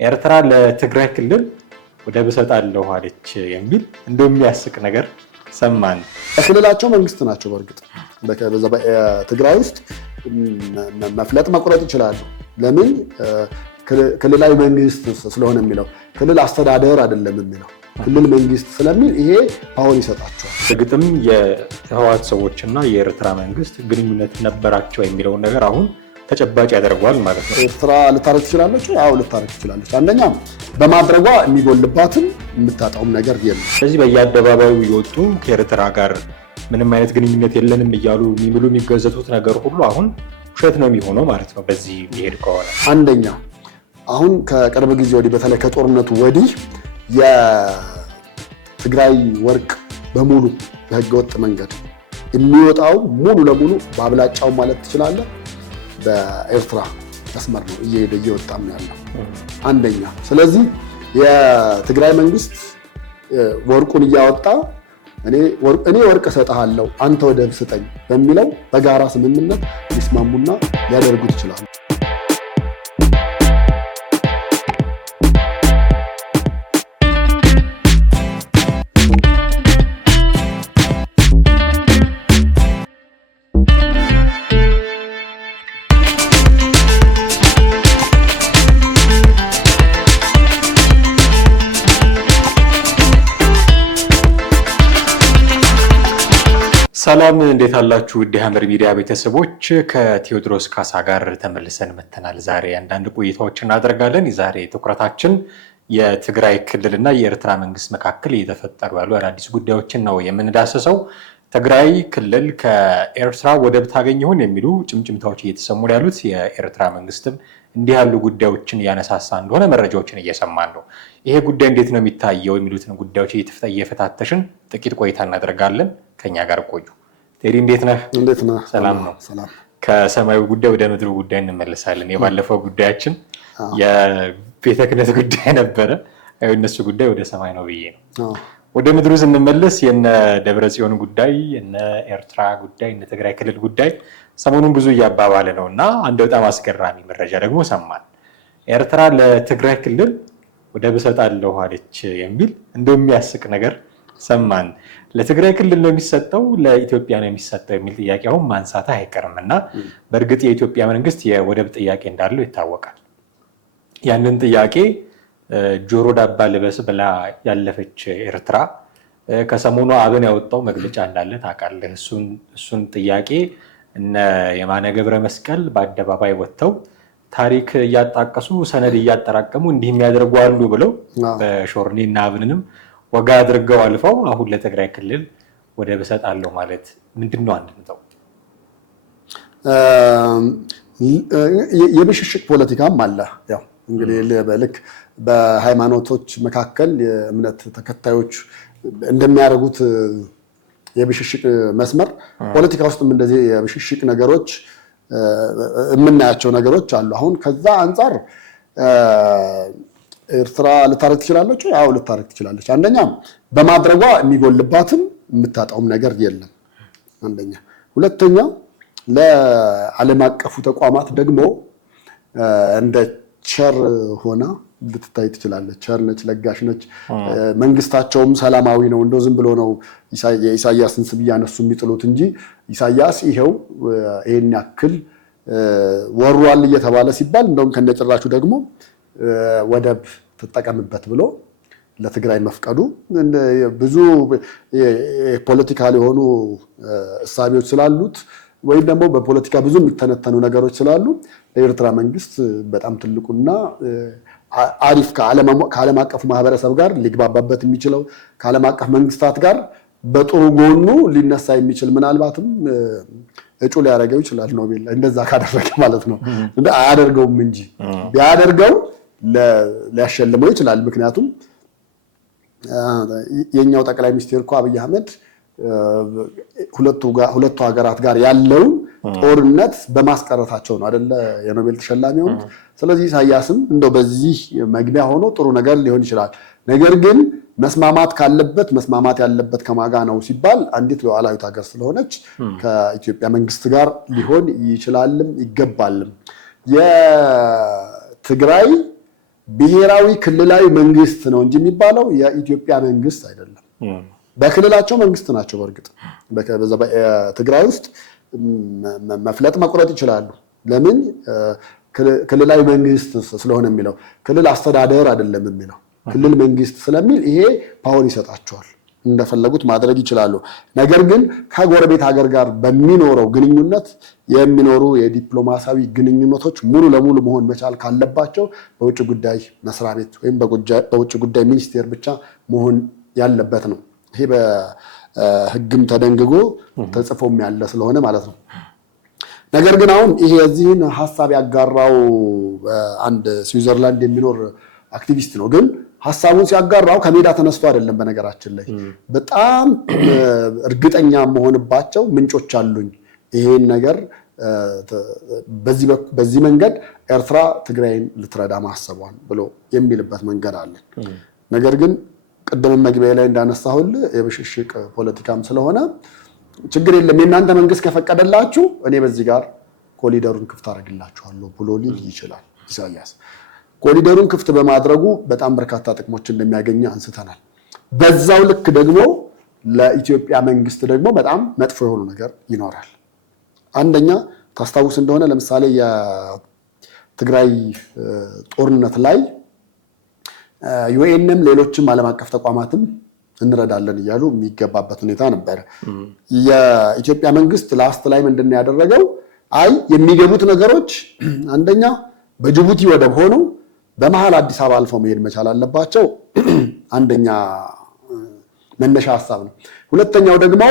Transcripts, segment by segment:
ኤርትራ ለትግራይ ክልል ወደብ እሰጣለሁ አለች የሚል እንደሚያስቅ ነገር ሰማን። ክልላቸው መንግስት ናቸው። በእርግጥ በትግራይ ውስጥ መፍለጥ መቁረጥ ይችላሉ። ለምን ክልላዊ መንግስት ስለሆነ የሚለው ክልል አስተዳደር አይደለም የሚለው ክልል መንግስት ስለሚል ይሄ ፓወር ይሰጣቸዋል። በግጥም የህወሓት ሰዎችና የኤርትራ መንግስት ግንኙነት ነበራቸው የሚለውን ነገር አሁን ተጨባጭ ያደርጓል ማለት ነው። ኤርትራ ልታረግ ትችላለች? አዎ ልታረግ ትችላለች። አንደኛ በማድረጓ የሚጎልባትም የምታጣውም ነገር የለም። ስለዚህ በየአደባባዩ የወጡ ከኤርትራ ጋር ምንም አይነት ግንኙነት የለንም እያሉ የሚምሉ የሚገዘቱት ነገር ሁሉ አሁን ውሸት ነው የሚሆነው ማለት ነው። በዚህ የሚሄድ ከሆነ አንደኛ አሁን ከቅርብ ጊዜ ወዲህ በተለይ ከጦርነቱ ወዲህ የትግራይ ወርቅ በሙሉ በህገወጥ መንገድ የሚወጣው ሙሉ ለሙሉ በአብላጫው ማለት ትችላለህ በኤርትራ መስመር ነው እየወጣም ያለው አንደኛ። ስለዚህ የትግራይ መንግስት ወርቁን እያወጣ እኔ ወርቅ እሰጥሃለሁ አንተ ወደብ ስጠኝ በሚለው በጋራ ስምምነት ሊስማሙና ሊያደርጉት ይችላሉ። ሰላም እንዴት አላችሁ? ውድ ሐመር ሚዲያ ቤተሰቦች ከቴዎድሮስ ካሳ ጋር ተመልሰን መተናል። ዛሬ አንዳንድ ቆይታዎችን እናደርጋለን። የዛሬ ትኩረታችን የትግራይ ክልልና የኤርትራ መንግስት መካከል እየተፈጠሩ ያሉ አዳዲስ ጉዳዮችን ነው የምንዳሰሰው። ትግራይ ክልል ከኤርትራ ወደብ ታገኝ ይሆን የሚሉ ጭምጭምታዎች እየተሰሙ ያሉት፣ የኤርትራ መንግስትም እንዲህ ያሉ ጉዳዮችን እያነሳሳ እንደሆነ መረጃዎችን እየሰማን ነው። ይሄ ጉዳይ እንዴት ነው የሚታየው የሚሉትን ጉዳዮች እየፈታተሽን ጥቂት ቆይታ እናደርጋለን። ከኛ ጋር ቆዩ። ቴዲ እንዴት ነህ? እንዴት ነህ? ሰላም ነው። ከሰማዩ ጉዳይ ወደ ምድሩ ጉዳይ እንመለሳለን። የባለፈው ጉዳያችን የቤተ ክህነት ጉዳይ ነበረ። እነሱ ጉዳይ ወደ ሰማይ ነው ብዬ ነው። ወደ ምድሩ ስንመለስ የነ ደብረጽዮን ጉዳይ፣ የነ ኤርትራ ጉዳይ፣ የነ ትግራይ ክልል ጉዳይ ሰሞኑን ብዙ እያባባለ ነው እና አንድ በጣም አስገራሚ መረጃ ደግሞ ሰማን። ኤርትራ ለትግራይ ክልል ወደብ እሰጣለሁ አለች የሚል እንደሚያስቅ ነገር ሰማን። ለትግራይ ክልል ነው የሚሰጠው ለኢትዮጵያ ነው የሚሰጠው የሚል ጥያቄ አሁን ማንሳት አይቀርም እና በእርግጥ የኢትዮጵያ መንግስት የወደብ ጥያቄ እንዳለው ይታወቃል። ያንን ጥያቄ ጆሮ ዳባ ልበስ ብላ ያለፈች ኤርትራ ከሰሞኑ አብን ያወጣው መግለጫ እንዳለ ታውቃለህ። እሱን ጥያቄ እነ የማነ ገብረ መስቀል በአደባባይ ወጥተው ታሪክ እያጣቀሱ ሰነድ እያጠራቀሙ እንዲህ የሚያደርጉ አሉ ብለው በሾርኔና አብንንም ወጋ አድርገው አልፈው አሁን ለትግራይ ክልል ወደብ እሰጣለሁ ማለት ምንድን ነው አንድምታው? የብሽሽቅ ፖለቲካም አለ። ያው እንግዲህ ልክ በሃይማኖቶች መካከል የእምነት ተከታዮች እንደሚያደርጉት የብሽሽቅ መስመር ፖለቲካ ውስጥም እንደዚህ የብሽሽቅ ነገሮች የምናያቸው ነገሮች አሉ። አሁን ከዛ አንጻር ኤርትራ ልታረግ ትችላለች? አዎ ልታረግ ትችላለች። አንደኛ በማድረጓ የሚጎልባትም የምታጣውም ነገር የለም አንደኛ። ሁለተኛ ለዓለም አቀፉ ተቋማት ደግሞ እንደ ቸር ሆና ልትታይ ትችላለች። ቸር ነች፣ ለጋሽ ነች። መንግስታቸውም ሰላማዊ ነው። እንደው ዝም ብሎ ነው የኢሳያስን ስም እያነሱ የሚጥሉት እንጂ ኢሳያስ ይሄው ይሄን ያክል ወሯል እየተባለ ሲባል እንደውም ከነጭራሹ ደግሞ ወደብ ትጠቀምበት ብሎ ለትግራይ መፍቀዱ ብዙ ፖለቲካል የሆኑ እሳቤዎች ስላሉት ወይም ደግሞ በፖለቲካ ብዙ የሚተነተኑ ነገሮች ስላሉ ለኤርትራ መንግስት በጣም ትልቁና አሪፍ ከዓለም አቀፍ ማህበረሰብ ጋር ሊግባባበት የሚችለው ከዓለም አቀፍ መንግስታት ጋር በጥሩ ጎኑ ሊነሳ የሚችል ምናልባትም እጩ ሊያደርገው ይችላል ኖቤል እንደዛ ካደረገ ማለት ነው። አያደርገውም እንጂ ቢያደርገው ሊያሸልመው ይችላል። ምክንያቱም የኛው ጠቅላይ ሚኒስትር እኮ አብይ አህመድ ሁለቱ ሀገራት ጋር ያለውን ጦርነት በማስቀረታቸው ነው አይደለ የኖቤል ተሸላሚ ሆኑት። ስለዚህ ኢሳያስም እንደው በዚህ መግቢያ ሆኖ ጥሩ ነገር ሊሆን ይችላል። ነገር ግን መስማማት ካለበት መስማማት ያለበት ከማጋ ነው ሲባል አንዲት ሉዓላዊት ሀገር ስለሆነች ከኢትዮጵያ መንግስት ጋር ሊሆን ይችላልም ይገባልም። የትግራይ ብሔራዊ ክልላዊ መንግስት ነው እንጂ የሚባለው የኢትዮጵያ መንግስት አይደለም። በክልላቸው መንግስት ናቸው። በእርግጥ ትግራይ ውስጥ መፍለጥ መቁረጥ ይችላሉ። ለምን? ክልላዊ መንግስት ስለሆነ የሚለው ክልል አስተዳደር አይደለም የሚለው ክልል መንግስት ስለሚል ይሄ ፓወር ይሰጣቸዋል፣ እንደፈለጉት ማድረግ ይችላሉ። ነገር ግን ከጎረቤት ሀገር ጋር በሚኖረው ግንኙነት የሚኖሩ የዲፕሎማሲያዊ ግንኙነቶች ሙሉ ለሙሉ መሆን መቻል ካለባቸው በውጭ ጉዳይ መስሪያ ቤት ወይም በውጭ ጉዳይ ሚኒስቴር ብቻ መሆን ያለበት ነው። ይሄ በህግም ተደንግጎ ተጽፎም ያለ ስለሆነ ማለት ነው። ነገር ግን አሁን ይሄ የዚህን ሀሳብ ያጋራው አንድ ስዊዘርላንድ የሚኖር አክቲቪስት ነው። ግን ሀሳቡን ሲያጋራው ከሜዳ ተነስቶ አይደለም። በነገራችን ላይ በጣም እርግጠኛ መሆንባቸው ምንጮች አሉኝ ይሄን ነገር በዚህ መንገድ ኤርትራ ትግራይን ልትረዳ ማሰቧን ብሎ የሚልበት መንገድ አለ። ነገር ግን ቅድም መግቢያ ላይ እንዳነሳሁልህ የብሽሽቅ ፖለቲካም ስለሆነ ችግር የለም የእናንተ መንግስት ከፈቀደላችሁ እኔ በዚህ ጋር ኮሪደሩን ክፍት አደርግላችኋለሁ ብሎ ሊል ይችላል ኢሳያስ። ኮሪደሩን ክፍት በማድረጉ በጣም በርካታ ጥቅሞች እንደሚያገኝ አንስተናል። በዛው ልክ ደግሞ ለኢትዮጵያ መንግስት ደግሞ በጣም መጥፎ የሆኑ ነገር ይኖራል። አንደኛ ታስታውስ እንደሆነ ለምሳሌ የትግራይ ጦርነት ላይ ዩኤንም ሌሎችም ዓለም አቀፍ ተቋማትም እንረዳለን እያሉ የሚገባበት ሁኔታ ነበር። የኢትዮጵያ መንግስት ላስት ላይ ምንድን ነው ያደረገው? አይ የሚገቡት ነገሮች አንደኛ በጅቡቲ ወደብ ሆነው በመሃል አዲስ አበባ አልፈው መሄድ መቻል አለባቸው። አንደኛ መነሻ ሀሳብ ነው። ሁለተኛው ደግሞ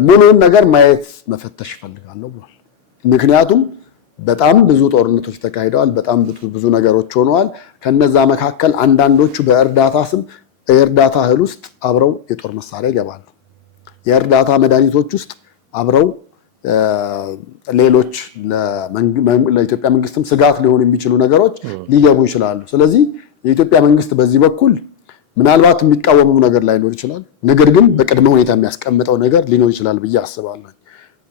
ሙሉውን ነገር ማየት መፈተሽ ይፈልጋለሁ ብሏል። ምክንያቱም በጣም ብዙ ጦርነቶች ተካሂደዋል። በጣም ብዙ ነገሮች ሆነዋል። ከነዛ መካከል አንዳንዶቹ በእርዳታ ስም የእርዳታ እህል ውስጥ አብረው የጦር መሳሪያ ይገባሉ። የእርዳታ መድኃኒቶች ውስጥ አብረው ሌሎች ለኢትዮጵያ መንግስትም ስጋት ሊሆኑ የሚችሉ ነገሮች ሊገቡ ይችላሉ። ስለዚህ የኢትዮጵያ መንግስት በዚህ በኩል ምናልባት የሚቃወመው ነገር ላይኖር ይችላል። ነገር ግን በቅድመ ሁኔታ የሚያስቀምጠው ነገር ሊኖር ይችላል ብዬ አስባለሁ።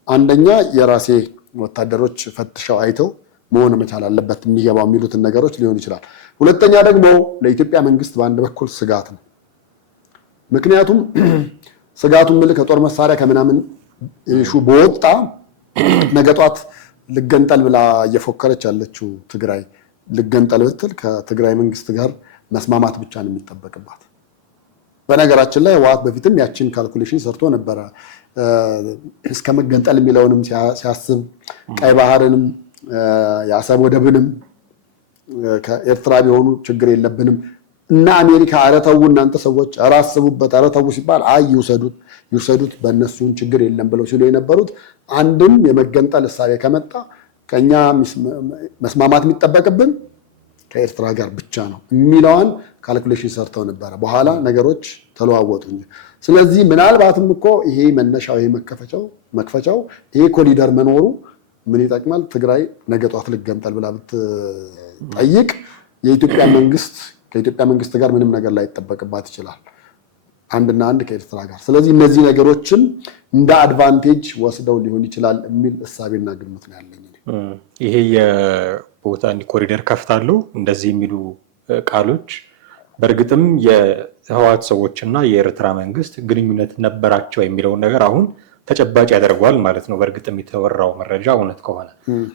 አንደኛ የራሴ ወታደሮች ፈትሸው አይተው መሆን መቻል አለበት የሚገባው የሚሉትን ነገሮች ሊሆን ይችላል። ሁለተኛ ደግሞ ለኢትዮጵያ መንግስት በአንድ በኩል ስጋት ነው። ምክንያቱም ስጋቱን ምልክ ከጦር መሳሪያ ከምናምን ኢሹ በወጣ ነገ ጧት ልገንጠል ብላ እየፎከረች ያለችው ትግራይ ልገንጠል ብትል ከትግራይ መንግስት ጋር መስማማት ብቻ ነው የሚጠበቅባት። በነገራችን ላይ ህወሓት በፊትም ያችን ካልኩሌሽን ሰርቶ ነበረ። እስከ መገንጠል የሚለውንም ሲያስብ ቀይ ባህርንም የአሰብ ወደብንም ከኤርትራ ቢሆኑ ችግር የለብንም እና አሜሪካ ኧረ ተው እናንተ ሰዎች ኧረ አስቡበት ኧረ ተው ሲባል አይ ይውሰዱት በእነሱን ችግር የለም ብለው ሲሉ የነበሩት አንድም የመገንጠል እሳቤ ከመጣ ከኛ መስማማት የሚጠበቅብን ከኤርትራ ጋር ብቻ ነው የሚለውን ካልኩሌሽን ሰርተው ነበረ። በኋላ ነገሮች ተለዋወጡ እንጂ። ስለዚህ ምናልባትም እኮ ይሄ መነሻው ይሄ መክፈቻው ይሄ ኮሪደር መኖሩ ምን ይጠቅማል? ትግራይ ነገ ጧት ልገንጠል ብላ ብትጠይቅ የኢትዮጵያ መንግስት ከኢትዮጵያ መንግስት ጋር ምንም ነገር ላይ ይጠበቅባት ይችላል፣ አንድና አንድ ከኤርትራ ጋር። ስለዚህ እነዚህ ነገሮችን እንደ አድቫንቴጅ ወስደው ሊሆን ይችላል የሚል እሳቤና ግምት ነው ያለኝ። ይሄ የቦታ ኮሪደር ከፍታለሁ እንደዚህ የሚሉ ቃሎች በእርግጥም የህወሓት ሰዎችና የኤርትራ መንግስት ግንኙነት ነበራቸው የሚለውን ነገር አሁን ተጨባጭ ያደርገዋል ማለት ነው። በእርግጥም የተወራው መረጃ እውነት ከሆነ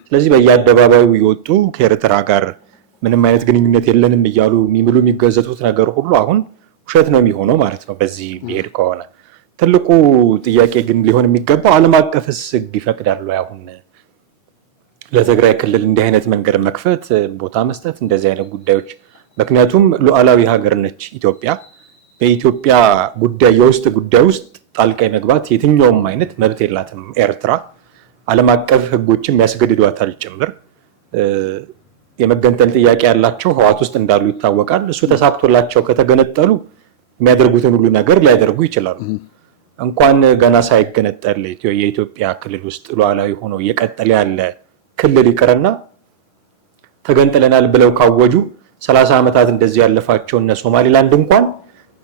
ስለዚህ በየአደባባዩ የወጡ ከኤርትራ ጋር ምንም አይነት ግንኙነት የለንም እያሉ የሚምሉ የሚገዘቱት ነገር ሁሉ አሁን ውሸት ነው የሚሆነው ማለት ነው። በዚህ የሚሄድ ከሆነ ትልቁ ጥያቄ ግን ሊሆን የሚገባው ዓለም አቀፍስ ህግ ይፈቅዳሉ? አሁን ለትግራይ ክልል እንዲህ አይነት መንገድ መክፈት፣ ቦታ መስጠት፣ እንደዚህ አይነት ጉዳዮች ምክንያቱም ሉዓላዊ ሀገር ነች ኢትዮጵያ። በኢትዮጵያ ጉዳይ የውስጥ ጉዳይ ውስጥ ጣልቃ መግባት የትኛውም አይነት መብት የላትም ኤርትራ። ዓለም አቀፍ ህጎችም ያስገድዷታል ጭምር። የመገንጠል ጥያቄ ያላቸው ህወሓት ውስጥ እንዳሉ ይታወቃል። እሱ ተሳክቶላቸው ከተገነጠሉ የሚያደርጉትን ሁሉ ነገር ሊያደርጉ ይችላሉ። እንኳን ገና ሳይገነጠል የኢትዮጵያ ክልል ውስጥ ሉዓላዊ ሆኖ እየቀጠለ ያለ ክልል ይቅርና ተገንጥለናል ብለው ካወጁ 30 ዓመታት እንደዚህ ያለፋቸው እነ ሶማሊላንድ እንኳን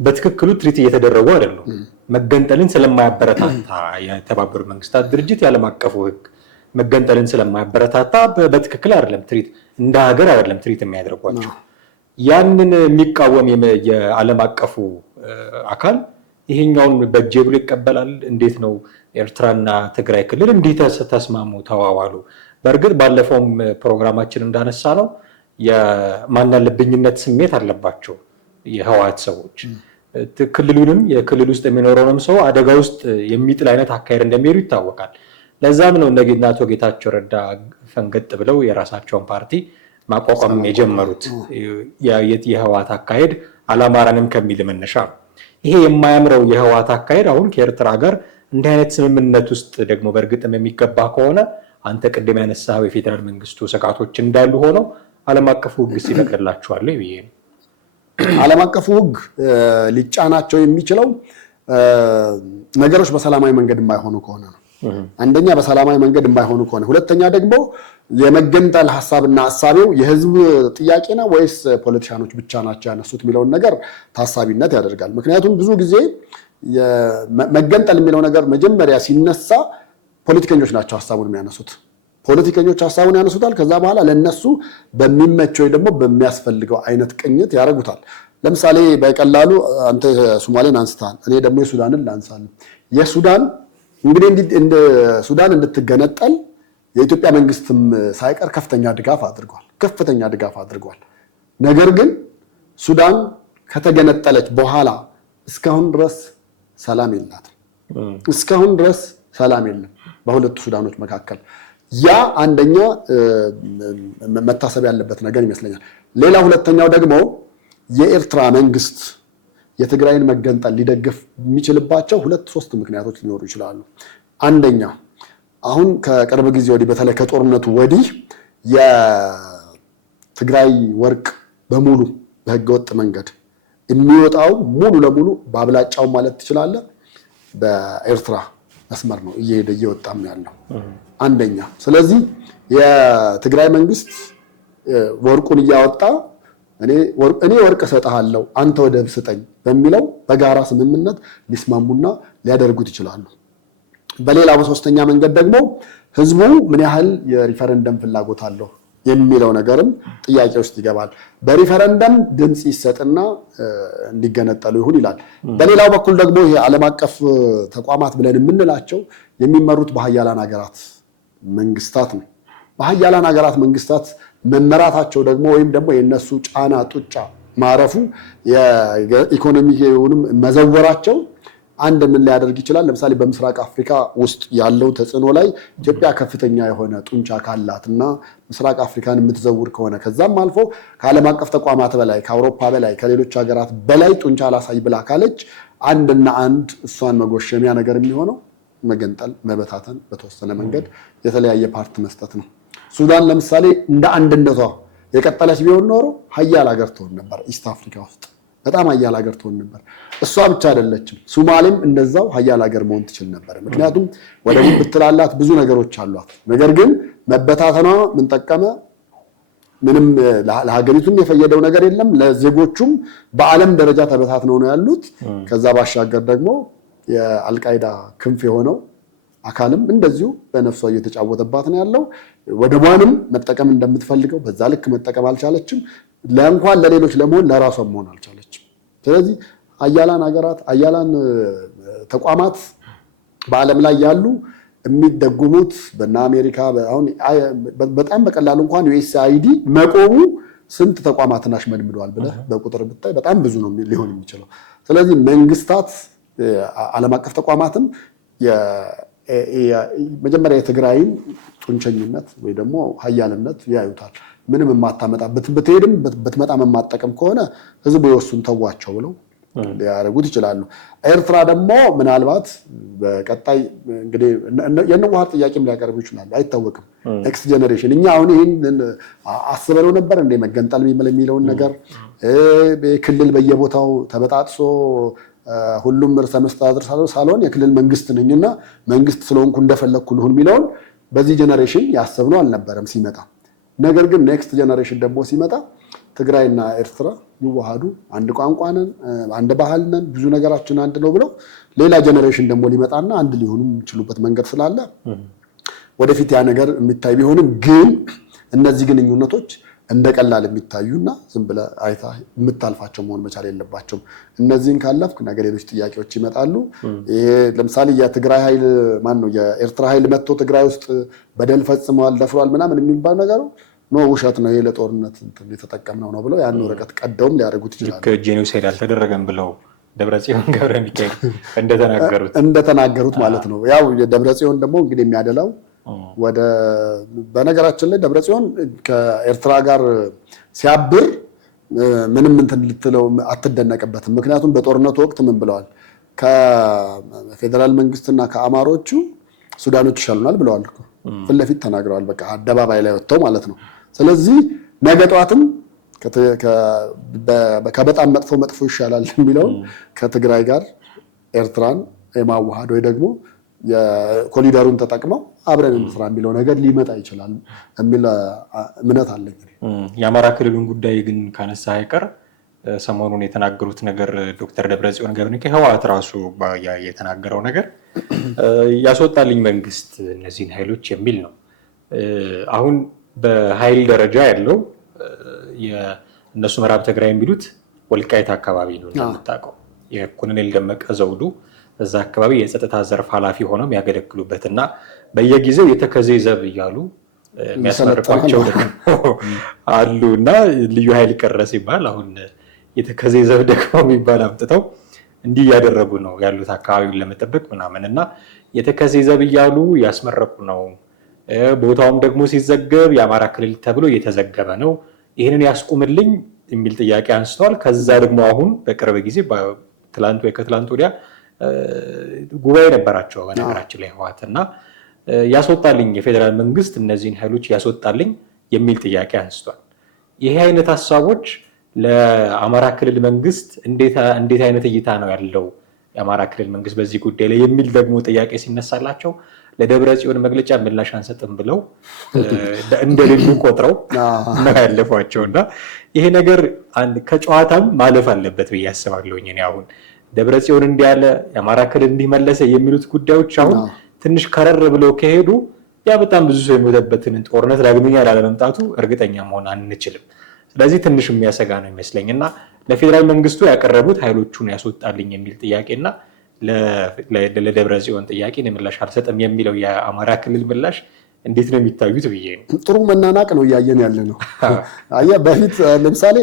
በትክክሉ ትሪት እየተደረጉ አይደሉም። መገንጠልን ስለማያበረታታ የተባበሩት መንግስታት ድርጅት የዓለም አቀፉ ህግ መገንጠልን ስለማያበረታታ በትክክል አይደለም ትሪት እንደ ሀገር አይደለም ትሪት የሚያደርጓቸው። ያንን የሚቃወም የዓለም አቀፉ አካል ይሄኛውን በእጄ ብሎ ይቀበላል? እንዴት ነው ኤርትራና ትግራይ ክልል እንዴት ተስማሙ ተዋዋሉ? በእርግጥ ባለፈውም ፕሮግራማችን እንዳነሳ ነው የማናለብኝነት ስሜት አለባቸው የህወሓት ሰዎች። ክልሉንም የክልል ውስጥ የሚኖረውንም ሰው አደጋ ውስጥ የሚጥል አይነት አካሄድ እንደሚሄዱ ይታወቃል። ለዛም ነው እነ አቶ ጌታቸው ረዳ ፈንገጥ ብለው የራሳቸውን ፓርቲ ማቋቋም የጀመሩት። የህወሓት አካሄድ አላማራንም ከሚል መነሻ ነው። ይሄ የማያምረው የህወሓት አካሄድ አሁን ከኤርትራ ጋር እንዲህ አይነት ስምምነት ውስጥ ደግሞ በእርግጥም የሚገባ ከሆነ አንተ ቅድም ያነሳው የፌዴራል መንግስቱ ስጋቶች እንዳሉ ሆነው ዓለም አቀፉ ህግ ሲፈቅድላቸዋል ብዬ ነው። ዓለም አቀፉ ህግ ሊጫናቸው የሚችለው ነገሮች በሰላማዊ መንገድ የማይሆኑ ከሆነ ነው። አንደኛ በሰላማዊ መንገድ የማይሆኑ ከሆነ፣ ሁለተኛ ደግሞ የመገንጠል ሐሳብና ሐሳቤው የህዝብ ጥያቄ ነው ወይስ ፖለቲሻኖች ብቻ ናቸው ያነሱት የሚለውን ነገር ታሳቢነት ያደርጋል። ምክንያቱም ብዙ ጊዜ መገንጠል የሚለው ነገር መጀመሪያ ሲነሳ ፖለቲከኞች ናቸው ሐሳቡን የሚያነሱት። ፖለቲከኞች ሐሳቡን ያነሱታል። ከዛ በኋላ ለነሱ በሚመቸው ደግሞ በሚያስፈልገው አይነት ቅኝት ያደርጉታል። ለምሳሌ በቀላሉ አንተ ሶማሌን አንስታል፣ እኔ ደግሞ የሱዳንን ላንሳለን። የሱዳን እንግዲህ እንደ ሱዳን እንድትገነጠል የኢትዮጵያ መንግስትም ሳይቀር ከፍተኛ ድጋፍ አድርጓል። ነገር ግን ሱዳን ከተገነጠለች በኋላ እስካሁን ድረስ ሰላም የለም በሁለቱ ሱዳኖች መካከል። ያ አንደኛ መታሰብ ያለበት ነገር ይመስለኛል። ሌላ ሁለተኛው ደግሞ የኤርትራ መንግስት የትግራይን መገንጠል ሊደግፍ የሚችልባቸው 2-3 ምክንያቶች ሊኖሩ ይችላሉ። አንደኛ አሁን ከቅርብ ጊዜ ወዲህ በተለይ ከጦርነቱ ወዲህ የትግራይ ወርቅ በሙሉ በህገወጥ መንገድ የሚወጣው ሙሉ ለሙሉ በአብላጫው ማለት ትችላለህ በኤርትራ መስመር ነው እየወጣም ያለው አንደኛ። ስለዚህ የትግራይ መንግስት ወርቁን እያወጣ እኔ ወርቅ እሰጥሃለሁ አንተ ወደብ ስጠኝ በሚለው በጋራ ስምምነት ሊስማሙና ሊያደርጉት ይችላሉ። በሌላ በሶስተኛ መንገድ ደግሞ ህዝቡ ምን ያህል የሪፈረንደም ፍላጎት አለው የሚለው ነገርም ጥያቄ ውስጥ ይገባል። በሪፈረንደም ድምጽ ይሰጥና እንዲገነጠሉ ይሁን ይላል። በሌላው በኩል ደግሞ ይሄ ዓለም አቀፍ ተቋማት ብለን የምንላቸው የሚመሩት በሀያላን ሀገራት መንግስታት ነው። በሀያላን ሀገራት መንግስታት መመራታቸው ደግሞ ወይም ደግሞ የነሱ ጫና ጡጫ ማረፉ የኢኮኖሚውንም መዘወራቸው አንድ ምን ሊያደርግ ይችላል? ለምሳሌ በምስራቅ አፍሪካ ውስጥ ያለው ተጽዕኖ ላይ ኢትዮጵያ ከፍተኛ የሆነ ጡንቻ ካላትና ምስራቅ አፍሪካን የምትዘውር ከሆነ ከዛም አልፎ ከዓለም አቀፍ ተቋማት በላይ ከአውሮፓ በላይ ከሌሎች ሀገራት በላይ ጡንቻ ላሳይ ብላ ካለች አንድና አንድ እሷን መጎሸሚያ ነገር የሚሆነው መገንጠል፣ መበታተን፣ በተወሰነ መንገድ የተለያየ ፓርት መስጠት ነው። ሱዳን ለምሳሌ እንደ አንድነቷ የቀጠለች ቢሆን ኖሮ ሀያል ሀገር ትሆን ነበር። ኢስት አፍሪካ ውስጥ በጣም ሀያል ሀገር ትሆን ነበር። እሷ ብቻ አይደለችም፣ ሶማሌም እንደዛው ሀያል ሀገር መሆን ትችል ነበር። ምክንያቱም ወደቡን ብትላላት ብዙ ነገሮች አሏት። ነገር ግን መበታተኗ ምን ጠቀመ? ምንም ለሀገሪቱም የፈየደው ነገር የለም። ለዜጎቹም በዓለም ደረጃ ተበታትነው ነው ያሉት። ከዛ ባሻገር ደግሞ የአልቃይዳ ክንፍ የሆነው አካልም እንደዚሁ በነፍሷ እየተጫወተባት ነው ያለው። ወደቧንም መጠቀም እንደምትፈልገው በዛ ልክ መጠቀም አልቻለችም። ለእንኳን ለሌሎች ለመሆን ለራሷም መሆን አልቻለችም። ስለዚህ አያላን ሀገራት አያላን ተቋማት በዓለም ላይ ያሉ የሚደጉሙት በእነ አሜሪካ አሁን በጣም በቀላሉ እንኳን ዩኤስአይዲ መቆሙ ስንት ተቋማትን አሽመድምደዋል ብለህ በቁጥር ብታይ በጣም ብዙ ነው ሊሆን የሚችለው። ስለዚህ መንግስታት፣ ዓለም አቀፍ ተቋማትም መጀመሪያ የትግራይን ጡንቸኝነት ወይ ደግሞ ሀያልነት ያዩታል። ምንም የማታመጣበት ብትሄድም ብትመጣም የማጠቀም ከሆነ ህዝቡ የወሱን ተዋቸው ብለው ሊያደርጉት ይችላሉ። ኤርትራ ደግሞ ምናልባት በቀጣይ እንግዲህ የህወሓት ጥያቄም ሊያቀርቡ ይችላሉ፣ አይታወቅም። ኔክስት ጀነሬሽን እኛ አሁን ይህን አስበነው ነበር እንደ መገንጠል የሚለውን ነገር ክልል በየቦታው ተበጣጥሶ ሁሉም ርዕሰ መስተዳድር ሳልሆን የክልል መንግስት ነኝና መንግስት ስለሆንኩ እንደፈለግኩ ልሁን የሚለውን በዚህ ጀነሬሽን ያሰብነው አልነበረም ሲመጣ። ነገር ግን ኔክስት ጀነሬሽን ደግሞ ሲመጣ ትግራይና ኤርትራ ይዋሃዱ፣ አንድ ቋንቋ ነን፣ አንድ ባህል ነን፣ ብዙ ነገራችን አንድ ነው ብለው ሌላ ጀነሬሽን ደግሞ ሊመጣና አንድ ሊሆኑ የሚችሉበት መንገድ ስላለ ወደፊት ያ ነገር የሚታይ ቢሆንም ግን እነዚህ ግንኙነቶች እንደ ቀላል የሚታዩና ዝም ብለህ አይታ የምታልፋቸው መሆን መቻል የለባቸውም። እነዚህን ካለፍክ ነገ ሌሎች ጥያቄዎች ይመጣሉ። ይሄ ለምሳሌ የትግራይ ኃይል የኤርትራ ኃይል መጥቶ ትግራይ ውስጥ በደል ፈጽመዋል፣ ደፍሯል ምናምን የሚባል ነገር ነው፣ ውሸት ነው፣ ይሄ ለጦርነት የተጠቀምነው ነው ብለው ያን ወረቀት ቀደውም ሊያደርጉት ይችላሉ። ጄኖሳይድ አልተደረገም ብለው ደብረጽዮን ገብረሚካኤል እንደተናገሩት ማለት ነው። ያው ደብረጽዮን ደግሞ እንግዲህ የሚያደላው በነገራችን ላይ ደብረጽዮን ከኤርትራ ጋር ሲያብር ምንም እንትን ልትለው አትደነቅበትም። ምክንያቱም በጦርነቱ ወቅት ምን ብለዋል? ከፌዴራል መንግስትና ከአማሮቹ ሱዳኖች ይሻሉናል ብለዋል። ፊት ለፊት ተናግረዋል። በቃ አደባባይ ላይ ወጥተው ማለት ነው። ስለዚህ ነገ ጠዋትም ከበጣም መጥፎ ይሻላል የሚለውን ከትግራይ ጋር ኤርትራን የማዋሃድ ወይ ደግሞ የኮሊደሩን ተጠቅመው አብረን እንስራ የሚለው ነገር ሊመጣ ይችላል የሚል እምነት አለኝ። የአማራ ክልሉን ጉዳይ ግን ካነሳ አይቀር ሰሞኑን የተናገሩት ነገር ዶክተር ደብረጽዮን ገብረሚካኤል ህወሓት ራሱ የተናገረው ነገር ያስወጣልኝ መንግስት እነዚህን ኃይሎች የሚል ነው። አሁን በኃይል ደረጃ ያለው የእነሱ ምዕራብ ትግራይ የሚሉት ወልቃይት አካባቢ ነው እንደምታውቀው። የኮሎኔል ደመቀ ዘውዱ እዛ አካባቢ የጸጥታ ዘርፍ ኃላፊ ሆነው የሚያገለግሉበት እና በየጊዜው የተከዜ ዘብ እያሉ የሚያስመርቋቸው አሉ እና ልዩ ኃይል ቀረ ሲባል አሁን የተከዜ ዘብ ደግሞ የሚባል አምጥተው እንዲህ እያደረጉ ነው ያሉት አካባቢውን ለመጠበቅ ምናምን እና የተከዜ ዘብ እያሉ ያስመረቁ ነው። ቦታውም ደግሞ ሲዘገብ የአማራ ክልል ተብሎ እየተዘገበ ነው። ይህንን ያስቁምልኝ የሚል ጥያቄ አንስተዋል። ከዛ ደግሞ አሁን በቅርብ ጊዜ ትላንት ወይ ከትላንት ወዲያ ጉባኤ ነበራቸው በነገራችን ላይ ህወሓት እና ያስወጣልኝ የፌዴራል መንግስት እነዚህን ኃይሎች ያስወጣልኝ የሚል ጥያቄ አንስቷል። ይሄ አይነት ሀሳቦች ለአማራ ክልል መንግስት እንዴት አይነት እይታ ነው ያለው የአማራ ክልል መንግስት በዚህ ጉዳይ ላይ የሚል ደግሞ ጥያቄ ሲነሳላቸው ለደብረ ጽዮን መግለጫ ምላሽ አንሰጥም ብለው እንደሌሉ ቆጥረው ነው ያለፏቸው እና ይሄ ነገር ከጨዋታም ማለፍ አለበት ብዬ አስባለሁ። እኔ አሁን ደብረ ጽዮን እንዲያለ የአማራ ክልል እንዲመለሰ የሚሉት ጉዳዮች አሁን ትንሽ ከረር ብለው ከሄዱ ያ በጣም ብዙ ሰው የሞተበትን ጦርነት ዳግመኛ ላለመምጣቱ እርግጠኛ መሆን አንችልም። ስለዚህ ትንሽ የሚያሰጋ ነው ይመስለኝ እና ለፌዴራል መንግስቱ ያቀረቡት ኃይሎቹን ያስወጣልኝ የሚል ጥያቄና ለደብረ ጽዮን ጥያቄ ምላሽ አልሰጥም የሚለው የአማራ ክልል ምላሽ እንዴት ነው የሚታዩት ብዬ ነው። ጥሩ መናናቅ ነው እያየን ያለ ነው። አየህ በፊት ለምሳሌ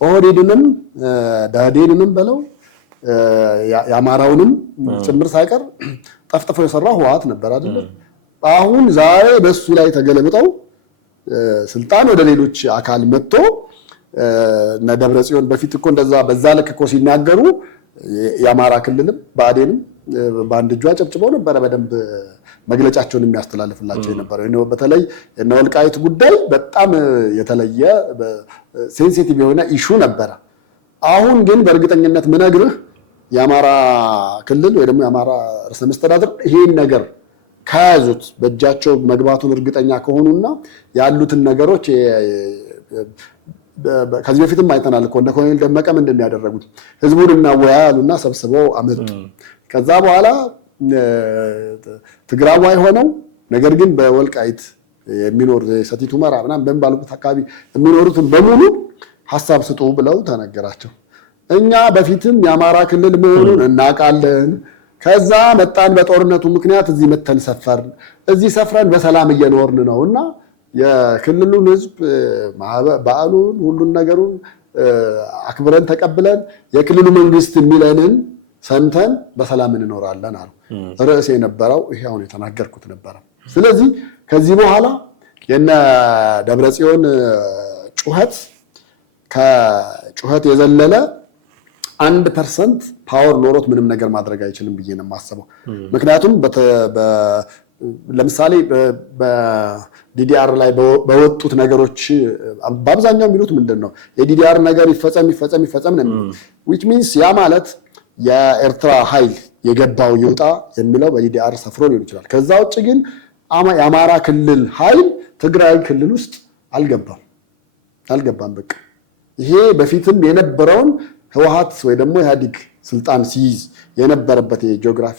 ኦህዴድንም ደህዴንንም በለው የአማራውንም ጭምር ሳይቀር ጠፍጥፎ የሰራው ህወሓት ነበር አይደል? አሁን ዛሬ በሱ ላይ ተገለብጠው ስልጣን ወደ ሌሎች አካል መጥቶ እነ ደብረ ጽዮን በፊት እኮ እንደዛ በዛ ልክ እኮ ሲናገሩ የአማራ ክልልም ብአዴንም በአንድ እጇ ጨብጭበው ነበረ በደንብ መግለጫቸውን የሚያስተላልፍላቸው የነበረው። በተለይ እነ ወልቃይት ጉዳይ በጣም የተለየ ሴንሲቲቭ የሆነ ኢሹ ነበረ። አሁን ግን በእርግጠኝነት ምነግርህ የአማራ ክልል ወይ ደግሞ የአማራ ርዕሰ መስተዳድር ይሄን ነገር ከያዙት በእጃቸው መግባቱን እርግጠኛ ከሆኑና ያሉትን ነገሮች ከዚህ በፊትም አይተናል እኮ እነ ኮሎኔል ደመቀ ምንድን ያደረጉት ህዝቡን እናወያይ አሉና ሰብስበው አመጡ። ከዛ በኋላ ትግራዋይ ሆነው ነገር ግን በወልቃይት የሚኖር ሰቲት ሁመራ ምናምን በሚባሉበት አካባቢ የሚኖሩትን በሙሉ ሀሳብ ስጡ ብለው ተነገራቸው። እኛ በፊትም የአማራ ክልል መሆኑን እናውቃለን። ከዛ መጣን በጦርነቱ ምክንያት እዚህ መተን ሰፈርን። እዚህ ሰፍረን በሰላም እየኖርን ነውና የክልሉን ህዝብ በዓሉን ሁሉን ነገሩን አክብረን ተቀብለን የክልሉ መንግስት የሚለንን ሰምተን በሰላም እንኖራለን አሉ። ርዕስ የነበረው ይሄ አሁን የተናገርኩት ነበረ። ስለዚህ ከዚህ በኋላ የነ ደብረጽዮን ጩኸት ከጩኸት የዘለለ 1% ፓወር ኖሮት ምንም ነገር ማድረግ አይችልም ብዬ ነው የማስበው። ምክንያቱም ለምሳሌ በዲዲአር ላይ በወጡት ነገሮች በአብዛኛው የሚሉት ምንድን ነው የዲዲአር ነገር ይፈጸም ነው which means ያ ማለት የኤርትራ ኃይል የገባው ይውጣ የሚለው በዲዲአር ሰፍሮ ሊሆን ይችላል። ከዛ ውጭ ግን የአማራ ክልል ኃይል ትግራይ ክልል ውስጥ አልገባም። በቃ ይሄ በፊትም የነበረውን ህወሓት ወይ ደግሞ ኢህአዴግ ስልጣን ሲይዝ የነበረበት የጂኦግራፊ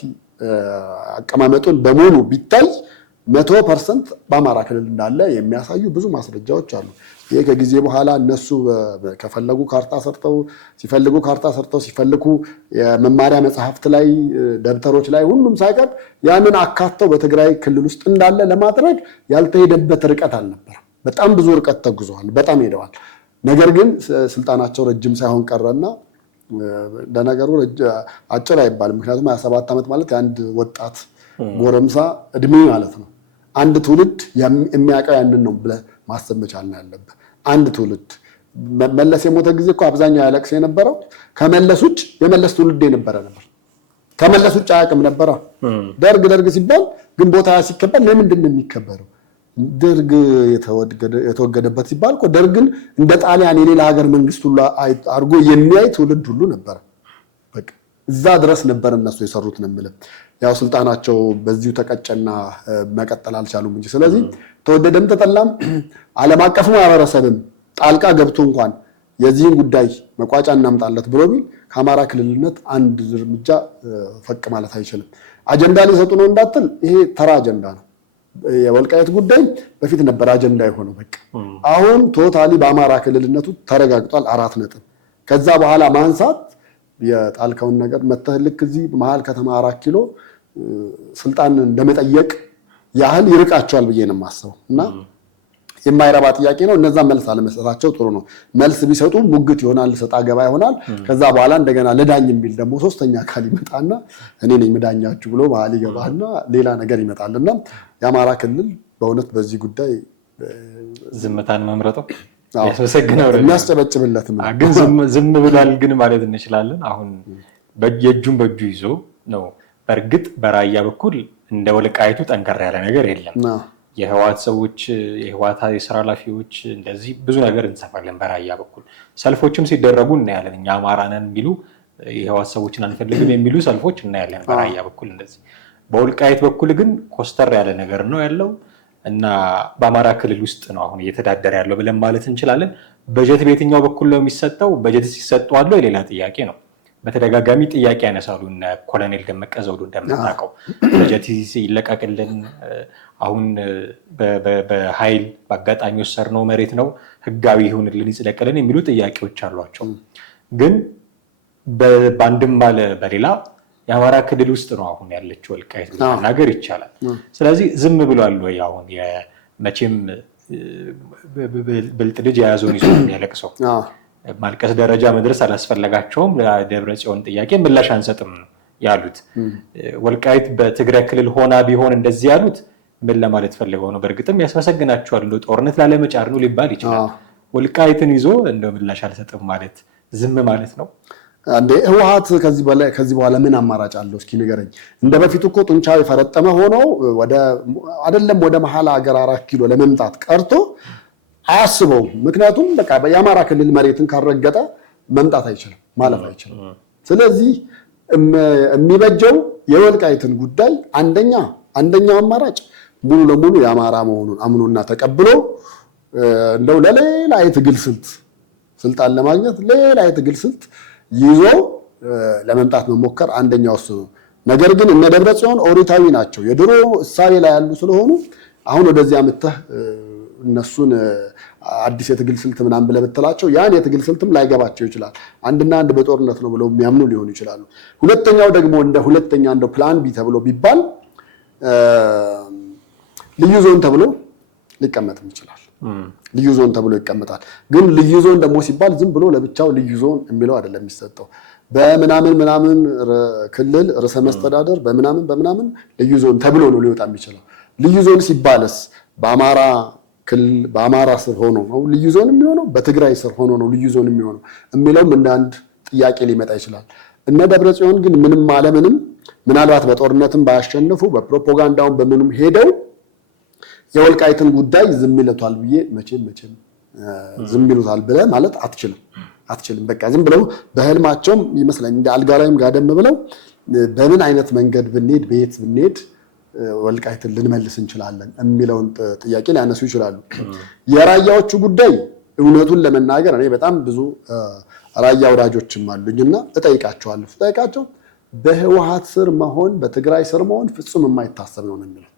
አቀማመጡን በሙሉ ቢታይ 100% በአማራ ክልል እንዳለ የሚያሳዩ ብዙ ማስረጃዎች አሉ። ይሄ ከጊዜ በኋላ እነሱ ከፈለጉ ካርታ ሰርተው ሲፈልጉ የመማሪያ መጽሐፍት ላይ ደብተሮች ላይ ሁሉም ሳይቀር ያንን አካተው በትግራይ ክልል ውስጥ እንዳለ ለማድረግ ያልተሄደበት ርቀት አልነበረም። በጣም ብዙ ርቀት ተጉዘዋል፣ በጣም ሄደዋል። ነገር ግን ስልጣናቸው ረጅም ሳይሆን ቀረና ለነገሩ አጭር አይባልም። ምክንያቱም 27 ዓመት ማለት የአንድ ወጣት ጎረምሳ እድሜ ማለት ነው። አንድ ትውልድ የሚያውቀው ያንን ነው ብለህ ማሰብ መቻል ነው ያለብህ። አንድ ትውልድ መለስ የሞተ ጊዜ እኮ አብዛኛው ያለቅስ የነበረው ከመለስ ውጭ የመለስ ትውልድ የነበረ ነበር። ከመለስ ውጭ አያውቅም ነበረ። ደርግ ሲባል ግንቦት ሃያ ሲከበር ለምንድን ነው የሚከበረው? ደርግ የተወገደበት ሲባል እኮ ደርግን እንደ ጣሊያን የሌላ ሀገር መንግስት ሁሉ አድርጎ የሚያይ ትውልድ ሁሉ ነበር። በቃ እዛ ድረስ ነበር እነሱ የሰሩት ነው የምልህ። ያው ስልጣናቸው በዚሁ ተቀጨና መቀጠል አልቻሉም እንጂ። ስለዚህ ተወደደም ተጠላም ዓለም አቀፉ ማህበረሰብም ጣልቃ ገብቶ እንኳን የዚህን ጉዳይ መቋጫ እናምጣለት ብሎ ቢል ከአማራ ክልልነት አንድ እርምጃ ፈቅ ማለት አይችልም። አጀንዳ ሊሰጡ ነው እንዳትል፣ ይሄ ተራ አጀንዳ ነው። የወልቃይት ጉዳይ በፊት ነበር አጀንዳ የሆነው። በቃ አሁን ቶታሊ በአማራ ክልልነቱ ተረጋግጧል። 4 ነጥብ። ከዛ በኋላ ማንሳት የጣልከውን ነገር መተህ ልክ እዚህ መሀል ከተማ 4 ኪሎ ስልጣን እንደመጠየቅ ያህል ይርቃቸዋል ብዬ ነው የማስበው። እና የማይረባ ጥያቄ ነው። እነዛ መልስ አለመስጠታቸው ጥሩ ነው። መልስ ቢሰጡ ሙግት ይሆናል፣ ሰጣ ገባ ይሆናል። ከዛ በኋላ እንደገና ለዳኝ የሚል ደግሞ ሶስተኛ አካል ይመጣና እኔ ነኝ ምዳኛችሁ ብሎ መሀል ይገባና ሌላ ነገር ይመጣልና የአማራ ክልል በእውነት በዚህ ጉዳይ ዝምታን መምረጡ ያስመሰግናል። የሚያስጨበጭብለት ግን ዝም ብሏል ግን ማለት እንችላለን። አሁን የእጁን በእጁ ይዞ ነው። በእርግጥ በራያ በኩል እንደ ወልቃይቱ ጠንከር ያለ ነገር የለም። የህወሓት ሰዎች የህወሓት የስራ ኃላፊዎች እንደዚህ ብዙ ነገር እንሰፋለን። በራያ በኩል ሰልፎችም ሲደረጉ እናያለን። እኛ አማራ ነን የሚሉ የህወሓት ሰዎችን አንፈልግም የሚሉ ሰልፎች እናያለን በራያ በኩል እንደዚህ። በወልቃይት በኩል ግን ኮስተር ያለ ነገር ነው ያለው እና በአማራ ክልል ውስጥ ነው አሁን እየተዳደረ ያለው ብለን ማለት እንችላለን። በጀት በየትኛው በኩል ነው የሚሰጠው? በጀት ሲሰጡ አለው የሌላ ጥያቄ ነው። በተደጋጋሚ ጥያቄ ያነሳሉ እነ ኮሎኔል ደመቀ ዘውዱ እንደምናውቀው በጀት ይለቀቅልን፣ አሁን በኃይል በአጋጣሚ ወሰድነው መሬት ነው ህጋዊ ይሁንልን ይጽደቅልን የሚሉ ጥያቄዎች አሏቸው። ግን በአንድም አለ በሌላ የአማራ ክልል ውስጥ ነው አሁን ያለችው ወልቃይት መናገር ይቻላል። ስለዚህ ዝም ብሏል ወይ? አሁን መቼም ብልጥ ልጅ የያዘውን ይዞ የሚያለቅሰው ማልቀስ ደረጃ መድረስ አላስፈለጋቸውም። ለደብረ ጽዮን ጥያቄ ምላሽ አንሰጥም ያሉት ወልቃይት በትግራይ ክልል ሆና ቢሆን እንደዚህ ያሉት ምን ለማለት ፈልገው ነው? በእርግጥም ያስመሰግናቸዋል። ጦርነት ላለመጫር ነው ሊባል ይችላል። ወልቃይትን ይዞ እንደው ምላሽ አልሰጥም ማለት ዝም ማለት ነው እንዴ? ህወሓት ከዚህ በኋላ ምን አማራጭ አለው? እስኪ ንገረኝ። እንደ በፊቱ እኮ ጡንቻው የፈረጠመ ሆኖ አይደለም ወደ መሀል ሀገር 4 ኪሎ ለመምጣት ቀርቶ አያስበውም። ምክንያቱም በቃ የአማራ ክልል መሬትን ካረገጠ መምጣት አይችልም፣ ማለፍ አይችልም። ስለዚህ የሚበጀው የወልቃይትን ጉዳይ አንደኛው አማራጭ ሙሉ ለሙሉ የአማራ መሆኑን አምኖና ተቀብሎ እንደው ለሌላ የትግል ስልጣን ለማግኘት ሌላ የትግል ስልት ይዞ ለመምጣት መሞከር አንደኛው እሱ ነው። ነገር ግን እነ ደብረ ጽዮን ኦሪታዊ ናቸው፣ የድሮ እሳቤ ላይ ያሉ ስለሆኑ አሁን ወደዚህ አምጥተህ እነሱን አዲስ የትግል ስልት ምናምን ብለህ ብትላቸው ያን የትግል ስልትም ላይገባቸው ይችላል። አንድና አንድ በጦርነት ነው ብለው የሚያምኑ ሊሆኑ ይችላሉ። ሁለተኛው ደግሞ እንደ ፕላን ቢ ተብሎ ቢባል ልዩ ዞን ተብሎ ሊቀመጥም ይችላል። ልዩ ዞን ተብሎ ይቀመጣል። ግን ልዩ ዞን ደግሞ ሲባል ዝም ብሎ ለብቻው ልዩ ዞን የሚለው አይደለም የሚሰጠው። በምናምን ክልል ርዕሰ መስተዳደር በምናምን ልዩ ዞን ተብሎ ነው ሊወጣ የሚችለው። ልዩ ዞን ሲባልስ በአማራ ስር ሆኖ ነው ልዩ ዞን የሚሆነው፣ በትግራይ ስር ሆኖ ነው ልዩ ዞን የሚሆነው የሚለውም እንደ አንድ ጥያቄ ሊመጣ ይችላል። እነ ደብረ ጽዮን ግን ምንም አለምንም ምናልባት በጦርነትም ባያሸንፉ በፕሮፓጋንዳውን በምንም ሄደው የወልቃይትን ጉዳይ ዝም ይሉታል ብዬ መቼም ዝም ይሉታል ብለህ ማለት አትችልም። በቃ ዝም ብለው በህልማቸውም ይመስላል እንደ አልጋ ላይም ጋደም ብለው በምን አይነት መንገድ ብንሄድ በየት ብንሄድ ወልቃይትን ልንመልስ እንችላለን የሚለውን ጥያቄ ሊያነሱ ይችላሉ። የራያዎቹ ጉዳይ እውነቱን ለመናገር እኔ በጣም ብዙ ራያ ወዳጆችም አሉኝና እጠይቃቸው በህወሓት ስር መሆን በትግራይ ስር መሆን ፍጹም የማይታሰብ ነው የሚለው።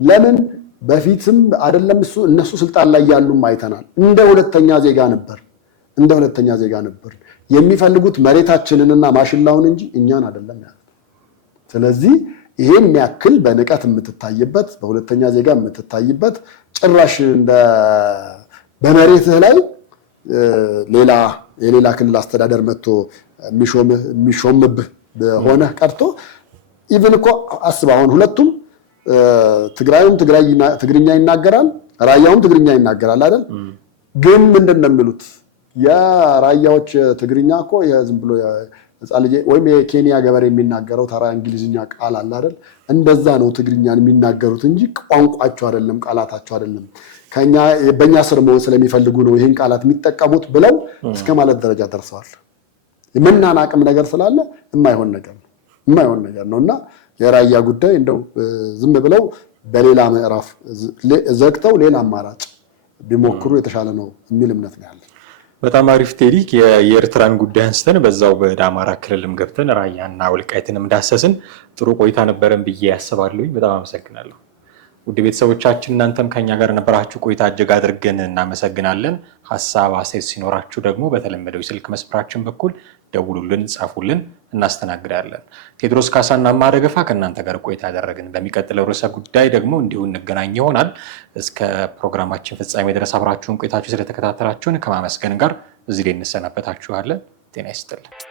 ለምን በፊትም አይደለም እነሱ ስልጣን ላይ ያሉም አይተናል። እንደ ሁለተኛ ዜጋ ነበር የሚፈልጉት መሬታችንንና ማሽላውን እንጂ እኛን አይደለም ያሉት። ስለዚህ ይሄን ያክል በንቀት የምትታይበት በሁለተኛ ዜጋ የምትታይበት ጭራሽ እንደ በመሬትህ ላይ የሌላ ክልል አስተዳደር መጥቶ የሚሾምብህ ሆነ ቀርቶ ኢቭን እኮ አስብ አሁን ሁለቱም ትግራይም ትግርኛ ይናገራል፣ ራያውም ትግርኛ ይናገራል አይደል? ግን ምንድነው የሚሉት የራያዎች ትግርኛ እኮ የዝም ብሎ ወይም የኬንያ ገበሬ የሚናገረው ተራ እንግሊዝኛ ቃል አለ አይደል? እንደዛ ነው ትግርኛን የሚናገሩት እንጂ ቋንቋቸው አይደለም፣ ቃላታቸው አይደለም። በእኛ ስር መሆን ስለሚፈልጉ ነው ይህን ቃላት የሚጠቀሙት ብለው እስከ ማለት ደረጃ ደርሰዋል። የምናናቅም ነገር ስላለ የማይሆን ነገር ነው እና የራያ ጉዳይ እንደው ዝም ብለው በሌላ ምዕራፍ ዘግተው ሌላ አማራጭ ቢሞክሩ የተሻለ ነው የሚል እምነት ነው ያለው። በጣም አሪፍ ቴዲ። የኤርትራን ጉዳይ አንስተን በዛው ወደ አማራ ክልልም ገብተን ራያና ወልቃይትንም ዳሰስን። ጥሩ ቆይታ ነበረን ብዬ ያስባለሁ። በጣም አመሰግናለሁ። ውድ ቤተሰቦቻችን እናንተም ከኛ ጋር ነበራችሁ ቆይታ እጅግ አድርገን እናመሰግናለን። ሀሳብ አስተያየት ሲኖራችሁ ደግሞ በተለመደው የስልክ መስመራችን በኩል ደውሉልን፣ ጻፉልን፣ እናስተናግዳለን። ቴዎድሮስ ካሳና አማረ ገፋ ከእናንተ ጋር ቆይታ ያደረግን። በሚቀጥለው ርዕሰ ጉዳይ ደግሞ እንዲሁ እንገናኝ ይሆናል። እስከ ፕሮግራማችን ፍጻሜ ድረስ አብራችሁን ቆይታችሁ ስለተከታተላችሁን ከማመስገን ጋር እዚህ ላይ እንሰናበታችኋለን። ጤና ይስጥልን።